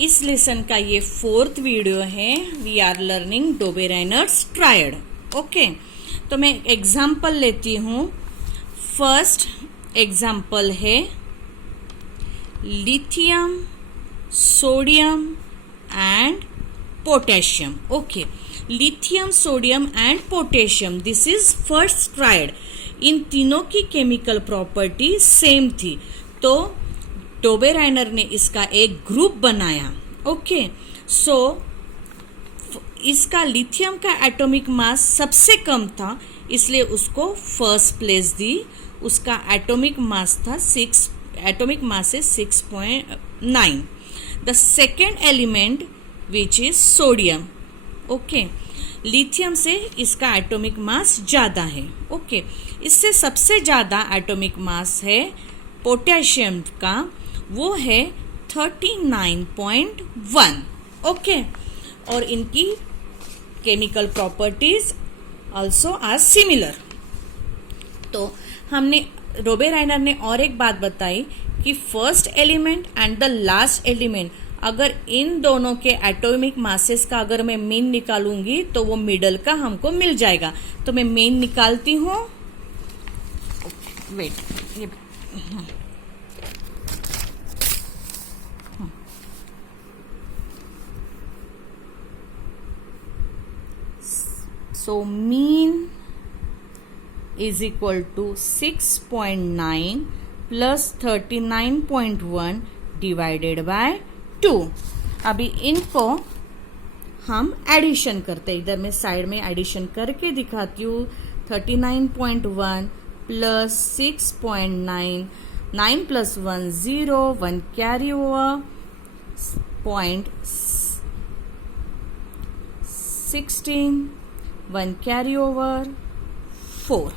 इस लेसन का ये 4th वीडियो है। We are learning Dobereiner's triad. Okay, तो मैं एग्जाम्पल लेती हूँ। फर्स्ट एग्जाम्पल है lithium, sodium and potassium. Okay, lithium, sodium and potassium, this is first triad. इन तीनों की केमिकल प्रॉपर्टी सेम थी, तो डोबेराइनर ने इसका एक ग्रुप बनाया। ओके, सो इसका लिथियम का एटॉमिक मास सबसे कम था, इसलिए उसको फर्स्ट प्लेस दी। उसका एटॉमिक मास था 6, atomic mass is 6.9। The second element which is sodium. Okay, lithium से इसका एटॉमिक मास ज़्यादा है। ओके, इससे सबसे ज़्यादा एटॉमिक मास है पोटेशियम का, वो है 39.1। ओके, और इनकी chemical properties also are similar. तो हमने डोबेराइनर ने और एक बात बताई कि first element and the last element, अगर इन दोनों के एटॉमिक मासेस का अगर मैं मीन निकालूंगी तो वो मिडल का हमको मिल जाएगा। तो मैं मीन निकालती हूँ। वेट, ये so mean is equal to 6.9 plus 39.1 divided by 2। अभी इनको हम एडिशन करते हैं। इधर मैं साइड में एडिशन करके दिखाती हूँ। 39.1 plus 6.9, 9 plus 1 0, 1 carry over, 0.16, 1 carry over 4,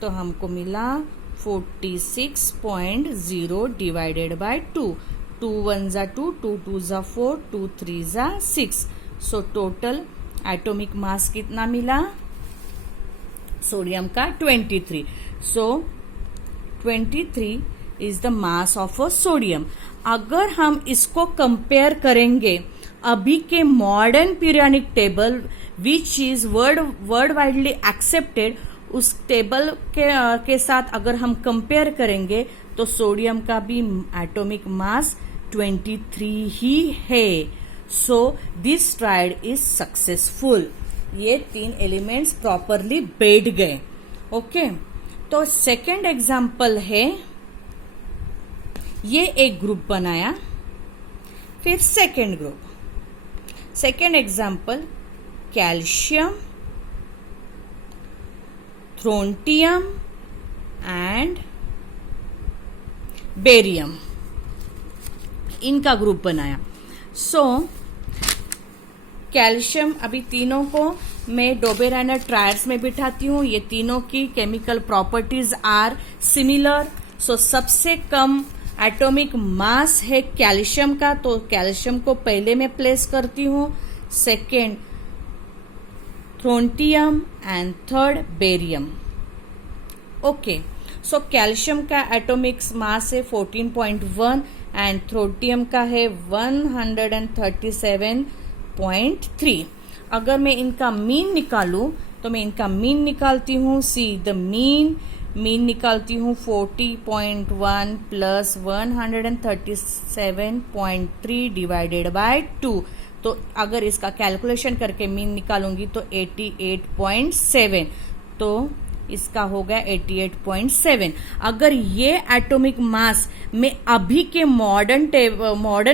तो हमको मिला 46.0 डिवाइडेड बाय 2। 2 1 जा 2, 2 2 जा 4, 2 3 जा 6। सो टोटल एटॉमिक मास कितना मिला सोडियम का? 23। सो 23 is the mass of a sodium. अगर हम इसको कंपेयर करेंगे अभी के modern periodic table which is world widely accepted, उस टेबल के साथ अगर हम कंपेयर करेंगे तो सोडियम का भी एटॉमिक मास 23 ही है। So this triad is successful. ये 3 एलिमेंट्स प्रॉपरली बैठ गए। ओके, तो सेकेंड एग्जाम्पल है, ये एक ग्रुप बनाया, फिर second group. Second example calcium, strontium and barium, इनका ग्रुप बनाया। सो कैल्शियम, अभी तीनों को मैं डोबेराइनर ट्रायड्स में बिठाती हूँ। ये तीनों की केमिकल प्रॉपर्टीज आर सिमिलर। सो सबसे कम एटॉमिक मास है कैल्शियम का, तो कैल्शियम को पहले मैं प्लेस करती हूँ, second strontium and third barium. Okay, so calcium का एटॉमिक मास है 14.1 एंड थ्रोंटियम का है 137.3। अगर मैं इनका मीन निकालूं तो मैं इनका मीन निकालती हूँ। सी द मीन निकालती हूँ 40.1 प्लस 137.3 डिवाइडेड बाय 2। तो अगर इसका कैलकुलेशन करके मीन निकालूंगी तो 88.7, तो इसका हो गया 88.7। अगर ये एटॉमिक मास में अभी के मॉडर्न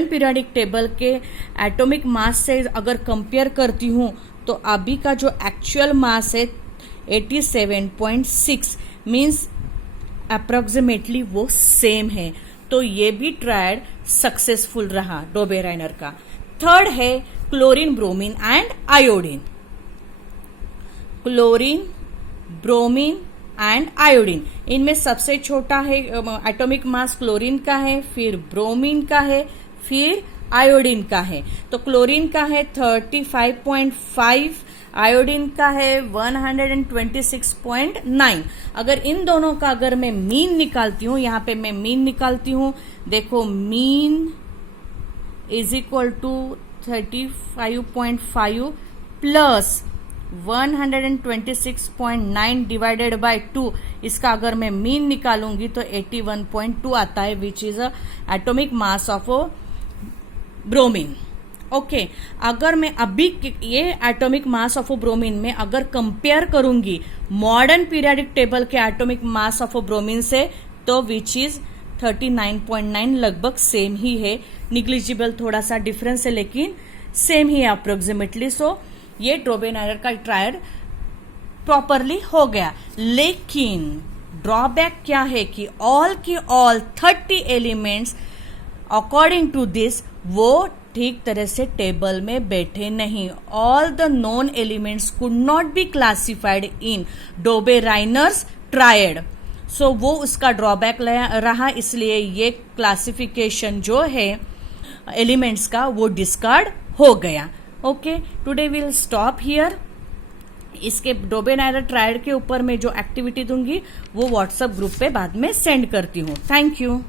पीरियोडिक टेबल के एटॉमिक मास से अगर कंपेयर करती हूँ तो अभी का जो एक्चुअल मास है 87.6, मीन्स अप्रोक्सीमेटली वो सेम है। तो ये भी ट्रायड सक्सेसफुल रहा डोबेराइनर का। थर्ड है chlorine, bromine and iodine. Chlorine, bromine and iodine, इनमें सबसे छोटा है एटॉमिक मास क्लोरीन का है, फिर ब्रोमीन का है, फिर आयोडीन का है। तो क्लोरीन का है 35.5, आयोडीन का है 126.9। अगर इन दोनों का अगर मैं मीन निकालती हूँ, यहाँ पे मैं मीन निकालती हूँ, देखो mean is equal to 35.5 plus 126.9 divided by 2, इसका अगर मैं मीन निकालूंगी तो 81.2 आता है, which is a atomic mass of bromine. Okay, अगर मैं अभी ये एटॉमिक मास ऑफ ब्रोमीन में अगर कंपेयर करूंगी मॉडर्न पीरियोडिक टेबल के एटॉमिक मास ऑफ ब्रोमीन से, तो विच इज 39.9, लगभग सेम ही है. निग्लिजिबल थोड़ा सा डिफरेंस है लेकिन सेम ही है अप्रोक्सीमेटली. सो ये डोबे-नायर का ट्रायड प्रॉपरली हो गया. लेकिन ड्रॉबैक क्या है कि ऑल की all 30 elements according to this वो ठीक तरह से टेबल में बैठे नहीं. All the non elements could not be classified in Dobereiner's triad. So वो उसका ड्रॉबैक रहा, इसलिए ये क्लासिफिकेशन जो है एलिमेंट्स का वो डिस्कार्ड हो गया. Okay, today will stop here. इसके डोबे-नायर ट्रायड के ऊपर मैं जो एक्टिविटी दूंगी वो व्हाट्सएप ग्रुप पे बाद में सेंड करती हूँ. Thank you.